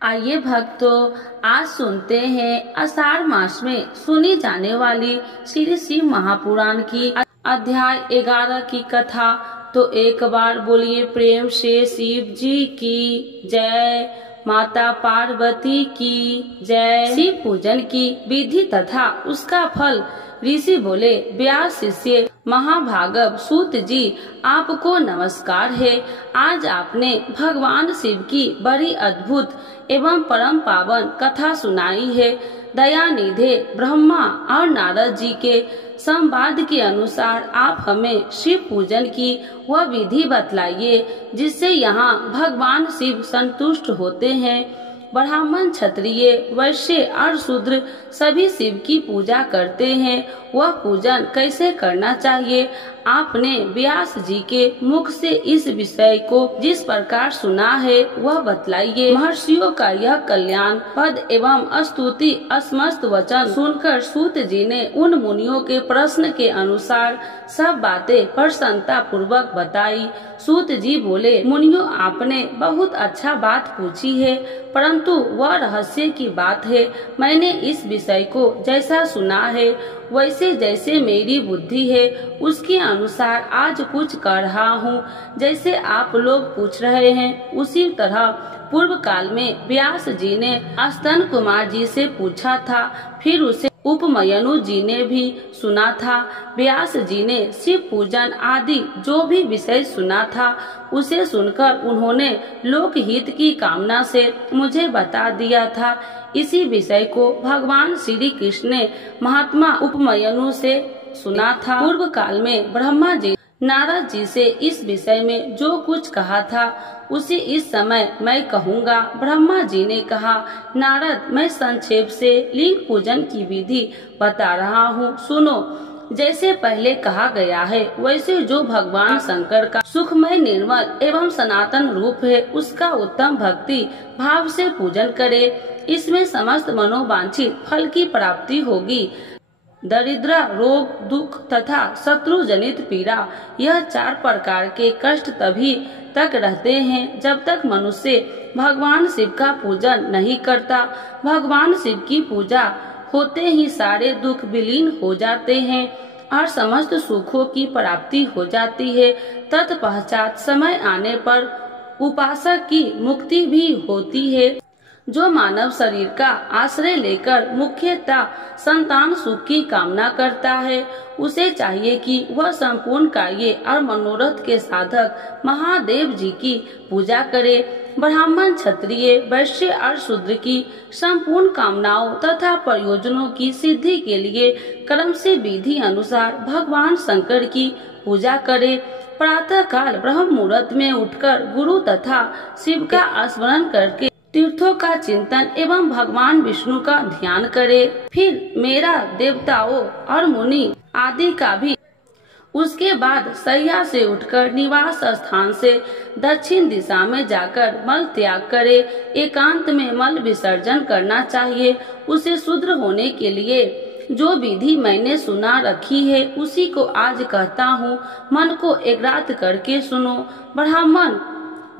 आइए भक्तों, आज सुनते हैं आषाढ़ मास में सुनी जाने वाली श्री शिव महापुराण की अध्याय 11 की कथा। तो एक बार बोलिए प्रेम से शिव जी की जय, माता पार्वती की जय। शिव पूजन की विधि तथा उसका फल। ऋषि बोले, व्यास शिष्य महाभागव सूत जी, आपको नमस्कार है। आज आपने भगवान शिव की बड़ी अद्भुत एवं परम पावन कथा सुनाई है। दयानिधे ब्रह्मा और नारद जी के संवाद के अनुसार आप हमें शिव पूजन की वह विधि बतलाइए जिससे यहाँ भगवान शिव संतुष्ट होते हैं। ब्राह्मण, क्षत्रिय, वैश्य और शूद्र सभी शिव की पूजा करते हैं। वह पूजन कैसे करना चाहिए, आपने व्यास जी के मुख से इस विषय को जिस प्रकार सुना है वह बतलाइए। महर्षियों का यह कल्याण पद एवं स्तुति असमस्त वचन सुनकर सूत जी ने उन मुनियों के प्रश्न के अनुसार सब बातें प्रसन्नता पूर्वक बताई। सूत जी बोले, मुनियों, आपने बहुत अच्छा बात पूछी है, परंतु वह रहस्य की बात है। मैंने इस विषय को जैसा सुना है वैसे जैसे मेरी बुद्धि है उसके अनुसार आज कुछ कर रहा हूँ। जैसे आप लोग पूछ रहे हैं उसी तरह पूर्व काल में व्यास जी ने स्तन कुमार जी से पूछा था, फिर उसे उपमयनु जी ने भी सुना था। व्यास जी ने शिव पूजन आदि जो भी विषय सुना था उसे सुनकर उन्होंने लोकहित की कामना से मुझे बता दिया था। इसी विषय को भगवान श्री कृष्ण ने महात्मा उपमयनु से सुना था। पूर्व काल में ब्रह्मा जी नारद जी से इस विषय में जो कुछ कहा था उसे इस समय मैं कहूँगा। ब्रह्मा जी ने कहा, नारद, मैं संक्षेप से लिंग पूजन की विधि बता रहा हूँ, सुनो। जैसे पहले कहा गया है वैसे जो भगवान शंकर का सुखमय निर्मल एवं सनातन रूप है उसका उत्तम भक्ति भाव से पूजन करे। इसमें समस्त मनोवांछित फल की प्राप्ति होगी। दरिद्र, रोग, दुख तथा शत्रु जनित पीड़ा, यह 4 प्रकार के कष्ट तभी तक रहते हैं जब तक मनुष्य भगवान शिव का पूजन नहीं करता। भगवान शिव की पूजा होते ही सारे दुख विलीन हो जाते हैं और समस्त सुखों की प्राप्ति हो जाती है। तत्पश्चात समय आने पर उपासक की मुक्ति भी होती है। जो मानव शरीर का आश्रय लेकर मुख्यतः संतान सुख की कामना करता है उसे चाहिए कि वह संपूर्ण कार्य और मनोरथ के साधक महादेव जी की पूजा करे। ब्राह्मण, क्षत्रिय, वैश्य और शूद्र की संपूर्ण कामनाओं तथा प्रयोजनों की सिद्धि के लिए क्रम से विधि अनुसार भगवान शंकर की पूजा करे। प्रातः काल ब्रह्म मुहूर्त में उठकर गुरु तथा शिव का स्मरण करके तीर्थों का चिंतन एवं भगवान विष्णु का ध्यान करे। फिर मेरा, देवताओं और मुनि आदि का भी। उसके बाद सैया से उठकर निवास स्थान से दक्षिण दिशा में जाकर मल त्याग करे। एकांत में मल विसर्जन करना चाहिए। उसे शूद्र होने के लिए जो विधि मैंने सुना रखी है उसी को आज कहता हूँ, मन को एकाग्र करके सुनो। ब्राह्मण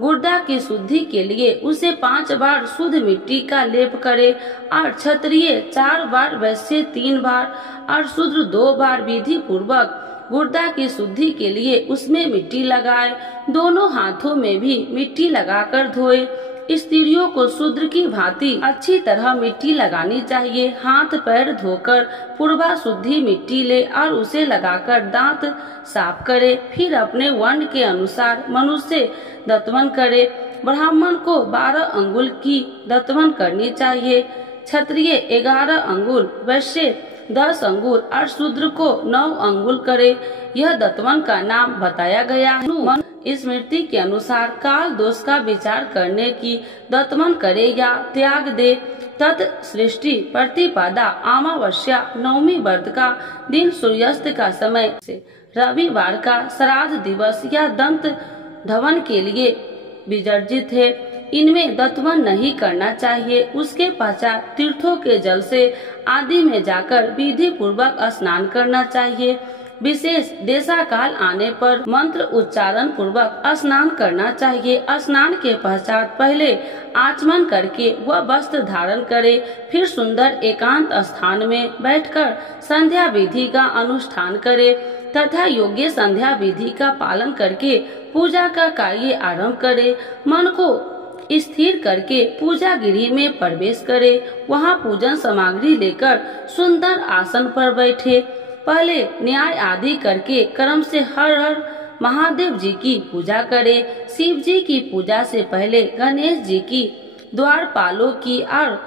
गुर्दा की शुद्धि के लिए उसे 5 बार शुद्ध मिट्टी का लेप करे और क्षत्रिय 4 बार, वैश्य 3 बार और शूद्र 2 बार विधि पूर्वक गुर्दा की शुद्धि के लिए उसमें मिट्टी लगाए। दोनों हाथों में भी मिट्टी लगाकर धोए। स्त्रियों को शूद्र की भांति अच्छी तरह मिट्टी लगानी चाहिए। हाथ पैर धोकर पूर्वा शुद्धि मिट्टी ले और उसे लगाकर दांत साफ करे। फिर अपने वर्ण के अनुसार मनुष्य दत्तवन करे। ब्राह्मण को 12 अंगुल की दत्तवन करनी चाहिए, क्षत्रिय 11 अंगुल, वैश्य 10 अंगुल और शूद्र को 9 अंगुल करे। यह दत्तवन का नाम बताया गया है। स्मृति के अनुसार काल दोष का विचार करने की दत्तवन करे या त्याग दे। तत् सृष्टि प्रतिपदा अमावस्या नवमी व्रत का दिन सूर्यास्त का समय से रविवार का श्राद्ध दिवस या दंत धवन के लिए विवर्जित है। इनमें दत्तवन नहीं करना चाहिए। उसके पश्चात तीर्थों के जल से आदि में जाकर विधि पूर्वक स्नान करना चाहिए। विशेष देशाकाल आने पर मंत्र उच्चारण पूर्वक स्नान करना चाहिए। स्नान के पश्चात पहले आचमन करके वह वस्त्र धारण करे, फिर सुंदर एकांत स्थान में बैठकर संध्या विधि का अनुष्ठान करे तथा योग्य संध्या विधि का पालन करके पूजा का कार्य आरंभ करे। मन को स्थिर करके पूजा गृह में प्रवेश करे। वहाँ पूजन सामग्री लेकर सुंदर आसन पर बैठे। पहले न्याय आदि करके क्रम से हर हर महादेव जी की पूजा करे। शिव जी की पूजा से पहले गणेश जी की, द्वारपालों की और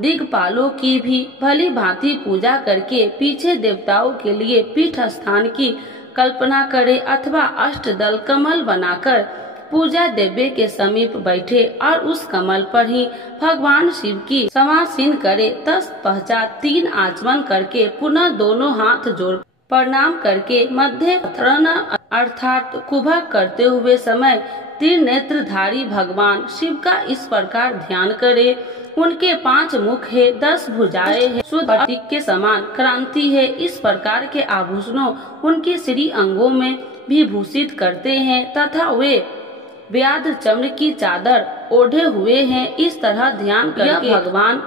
दिग्पालों की भी भली भांति पूजा करके पीछे देवताओं के लिए पीठ स्थान की कल्पना करे अथवा अष्टदल कमल बनाकर पूजा देव्य के समीप बैठे और उस कमल पर ही भगवान शिव की समासीन करे। तत्पश्चात 3 आचमन करके पुनः दोनों हाथ जोड़ प्रणाम करके मध्य थरण अर्थात कुभक करते हुए समय त्रिनेत्रधारी भगवान शिव का इस प्रकार ध्यान करे। उनके 5 मुख है, 10 भुजाएं है, शुद्ध स्फटिक के समान क्रांति है। इस प्रकार के आभूषणों उनके श्री अंगों में भी भूषित करते हैं तथा वे व्याध चमड़ की चादर ओढ़े हुए हैं। इस तरह ध्यान करके भगवान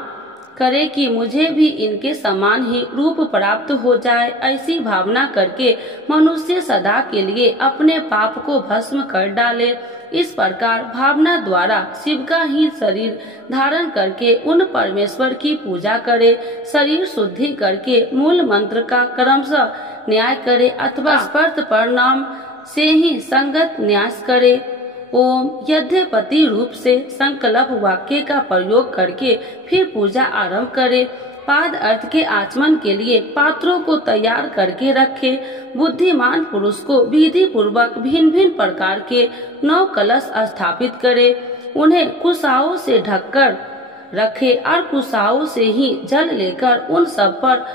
करे कि मुझे भी इनके समान ही रूप प्राप्त हो जाए। ऐसी भावना करके मनुष्य सदा के लिए अपने पाप को भस्म कर डाले। इस प्रकार भावना द्वारा शिव का ही शरीर धारण करके उन परमेश्वर की पूजा करे। शरीर शुद्धि करके मूल मंत्र का क्रमशः न्याय करे अथवा स्पर्श प्रणाम से ही संगत न्यास करे। ओम यद्यपति रूप से संकल्प वाक्य का प्रयोग करके फिर पूजा आरंभ करे। पाद अर्थ के आचमन के लिए पात्रों को तैयार करके रखे। बुद्धिमान पुरुष को विधि पूर्वक भिन्न भिन्न प्रकार के 9 कलश स्थापित करे। उन्हें कुशाओं से ढककर रखे और कुशाओं से ही जल लेकर उन सब पर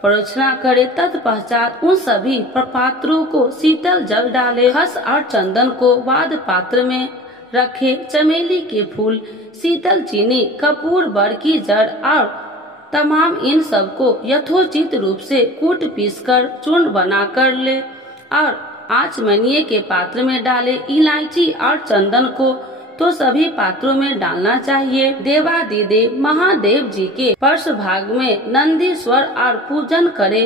प्रोक्षणा करे। तत्पश्चात उन सभी पात्रों को शीतल जल डाले। खस और चंदन को वाद पात्र में रखे। चमेली के फूल, शीतल चीनी, कपूर, बर की जड़ और तमाम इन सब को यथोचित रूप से कूट पीसकर चूर्ण बना कर ले और आचमनीय के पात्र में डाले। इलायची और चंदन को तो सभी पात्रों में डालना चाहिए। देवादिदेव महादेव जी के पर्श भाग में नंदीश्वर और पूजन करे।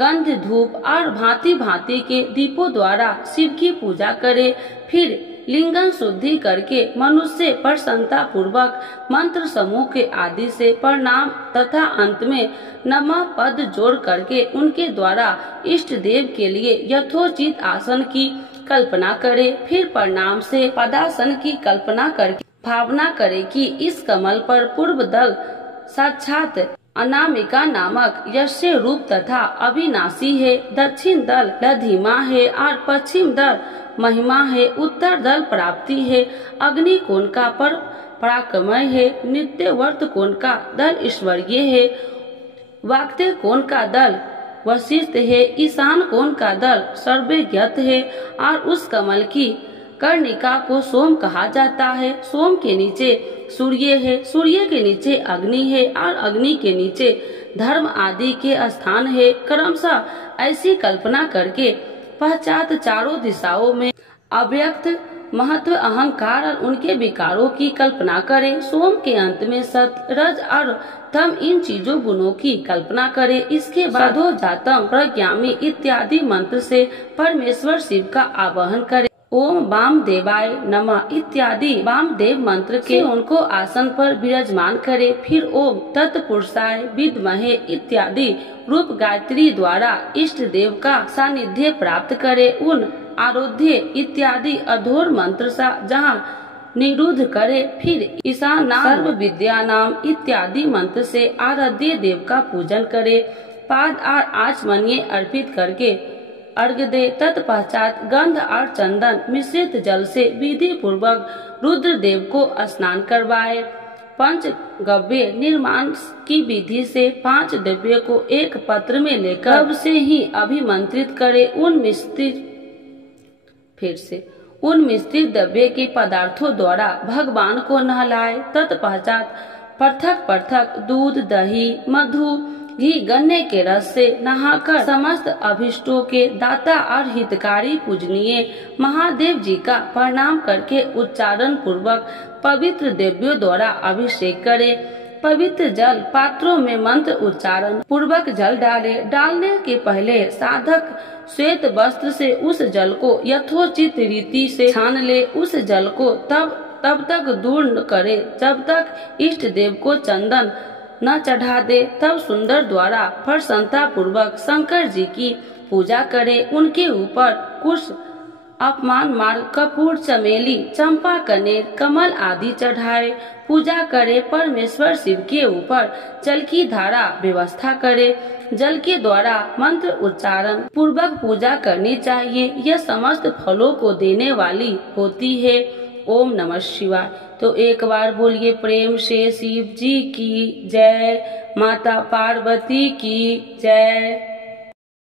गंध, धूप और भांति भांति के दीपों द्वारा शिव की पूजा करे। फिर लिंगन शुद्धि करके मनुष्य प्रसन्नता पूर्वक मंत्र समूह के आदि से प्रणाम तथा अंत में नमः पद जोड़ करके उनके द्वारा इष्ट देव के लिए यथोचित आसन की कल्पना करे। फिर प्रणाम से पदासन की कल्पना करके भावना करे कि इस कमल पर पूर्व दल साक्षात अनामिका नामक यस्य रूप तथा अविनाशी है, दक्षिण दल लधिमा है और पश्चिम दल महिमा है, उत्तर दल प्राप्ति है, अग्नि कोण का पर पराक्रमय है, नित्यवर्त कोण का दल ईश्वरीय है, वाक्य कोण का दल वशिष्ठ है, ईशान कोण का दल सर्वज्ञत है और उस कमल की कर्णिका को सोम कहा जाता है। सोम के नीचे सूर्य है, सूर्य के नीचे अग्नि है और अग्नि के नीचे धर्म आदि के स्थान है। क्रमशः ऐसी कल्पना करके पश्चात चारों दिशाओं में अव्यक्त महत्व, अहंकार और उनके विकारों की कल्पना करे। सोम के अंत में सत, रज और तम इन चीजों गुणों की कल्पना करे। इसके बाद जातम, प्रज्ञामी इत्यादि मंत्र से परमेश्वर शिव का आवाहन करे। ओम वाम देवाय नमः इत्यादि वामदेव मंत्र के उनको आसन पर विराजमान करे। फिर ओम तत्पुरुषाय विद्महे इत्यादि रूप गायत्री द्वारा इष्ट देव का सानिध्य प्राप्त करे। उन आरोध्य इत्यादि अधोर मंत्र सा जहाँ निरुद्ध करे। फिर ईशान सर्व विद्या नाम इत्यादि मंत्र से आराध्य देव का पूजन करे। पाद और आचमनीय अर्पित करके अर्घ दे। तत्पश्चात गंध और चंदन मिश्रित जल से विधि पूर्वक रुद्र देव को स्नान करवाए। पंच गव्य निर्माण की विधि से 5 द्रव्य को एक पत्र में लेकर तब से ही अभिमंत्रित करे। उन मिश्रित द्रव्य के पदार्थों द्वारा भगवान को नहलाए। तत्पश्चात पृथक पृथक दूध, दही, मधु, घी गन्ने के रस से नहाकर समस्त अभिष्टों के दाता और हितकारी पूजनीय महादेव जी का प्रणाम करके उच्चारण पूर्वक पवित्र देवियों द्वारा अभिषेक करे। पवित्र जल पात्रों में मंत्र उच्चारण पूर्वक जल डाले। डालने के पहले साधक श्वेत वस्त्र से उस जल को यथोचित रीति से छान ले। उस जल को तब तक दूर न करे जब तक इष्ट देव को चंदन न चढ़ा दे। तब सुंदर द्वारा प्रसन्नता पूर्वक शंकर जी की पूजा करे। उनके ऊपर कुश अपमान मार्ग कपूर चमेली चंपा कनेर कमल आदि चढ़ाए। पूजा करे। परमेश्वर शिव के ऊपर जल की धारा व्यवस्था करे। जल के द्वारा मंत्र उच्चारण पूर्वक पूजा करनी चाहिए। यह समस्त फलों को देने वाली होती है। ओम नमः शिवाय। तो एक बार बोलिए प्रेम से शिव जी की जय, माता पार्वती की जय।